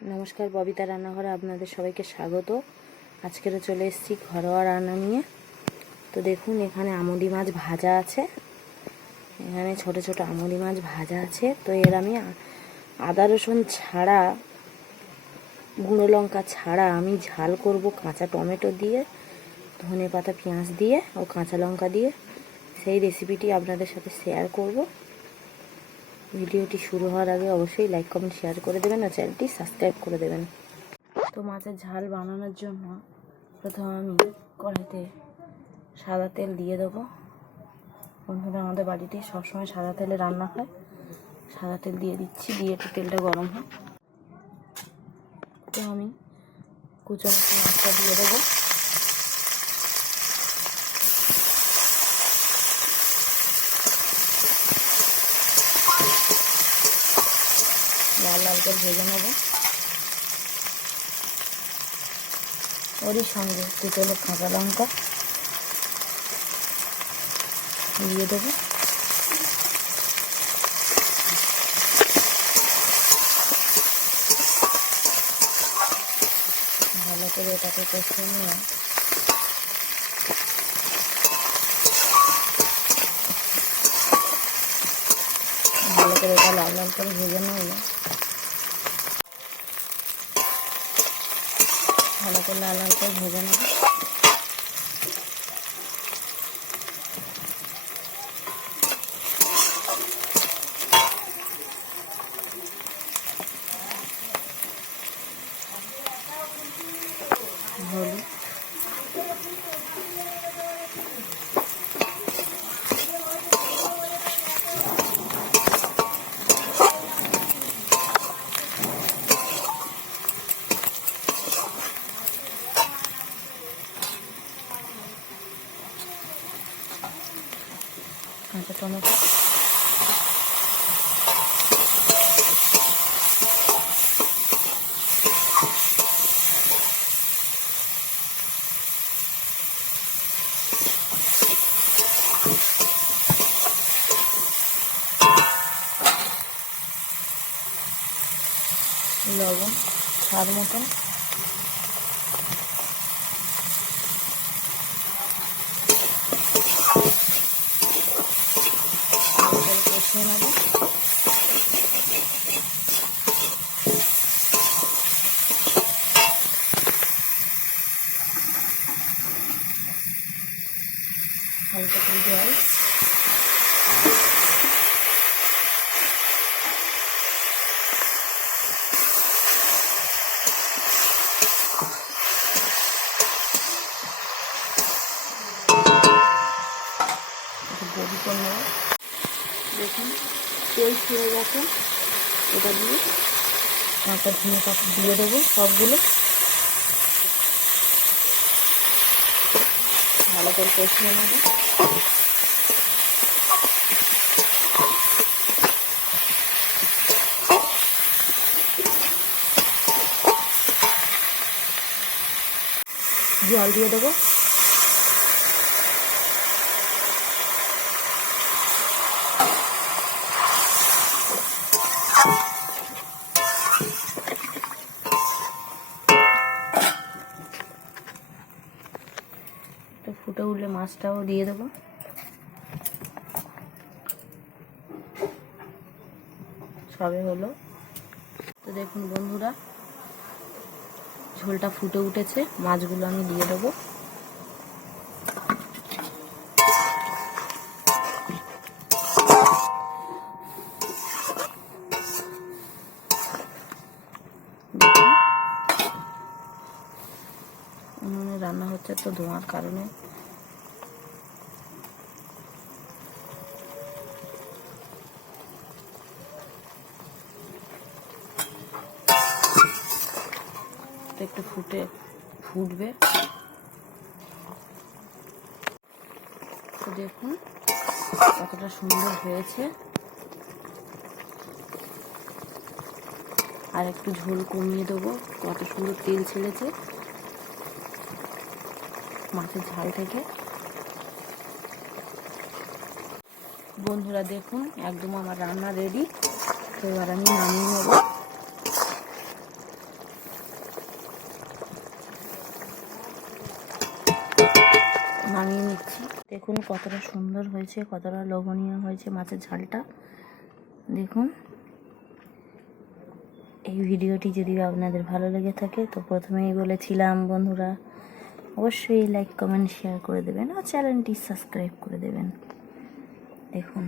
নমস্কার, ববিতা রান্নাঘরে আপনাদের সবাইকে স্বাগত। আজকের চলে এসেছি ঘরোয়া রান্না নিয়ে। তো দেখুন, এখানে আমুদি মাছ ভাজা আছে, এখানে ছোট ছোট আমুদি মাছ ভাজা আছে। তো এর আমি আদা রসুন ছাড়া, গুঁড়ো লঙ্কা ছাড়া আমি ঝাল করব কাঁচা টমেটো দিয়ে, ধনে পাতা, পেঁয়াজ দিয়ে ও কাঁচা লঙ্কা দিয়ে। সেই রেসিপিটি আপনাদের সাথে শেয়ার করব। ভিডিওটি শুরু হওয়ার আগে অবশ্যই লাইক, কমেন্ট, শেয়ার করে দেবেন আর চ্যানেলটি সাবস্ক্রাইব করে দেবেন। তো মাছের ঝাল বানানোর জন্য প্রথমে আমি কড়াইতে সাদা তেল দিয়ে দেবো। বন্ধুরা, আমাদের বাড়িতে সবসময় সাদা তেলে রান্না হয়। সাদা তেল দিয়ে দিচ্ছি, দিয়ে একটু তেলটা গরম হয়। তো আমি কুচনো মাছটা দিয়ে দেবো। লাল লাল করে ভেজে নেবো। ওরই সঙ্গে কুচনো কাঁচা লঙ্কা দিয়ে দেবো। ভালো করে এটাকে কষিয়ে নিয়ে ভালো করে এটা লাল লাল করে ভেজে নেবো। ভালো করে লাল লাল করে ভেজে নেব। হলুদ, কাঁচা টমেটো, লবণ স্বাদ মতন, কষিয়ে নেব। হালকা করে জল, গ্রেভি করে নেব। দেখুন, তেল ছেড়ে গেছে। এটা দিয়ে কাঁচা ধনে পাতা দিয়ে দেবো সবগুলো। ভালো করে কষিয়ে নেব। জল দিয়ে দেবো। ফুটে উঠলে মাছটাও দিয়ে দেবো। সবে হলো। তো দেখুন বন্ধুরা, ঝোলটা ফুটে উঠেছে। মাছগুলো আমি দিয়ে দেবো। উনুনে রান্না হচ্ছে, তো ধোঁয়ার কারণে একটু ফুটবে। তো দেখুন কতটা সুন্দর হয়েছে। আর একটু ঝোল কমিয়ে দেবো। কত সুন্দর তেল ছেড়েছে মাছের ঝাল থেকে। বন্ধুরা দেখুন, একদম আমার রান্না রেডি। তো এবার আমি নামিয়ে নেব। দেখাচ্ছি। দেখুন কতটা সুন্দর হয়েছে, কতটা লোভনীয় হয়েছে মাছের ঝালটা। দেখুন, এই ভিডিওটি যদি আপনাদের ভালো লেগে থাকে তো প্রথমেই বলেছিলাম বন্ধুরা, অবশ্যই লাইক কমেন্ট শেয়ার করে দেবেন আর চ্যানেলটি সাবস্ক্রাইব করে দেবেন। দেখুন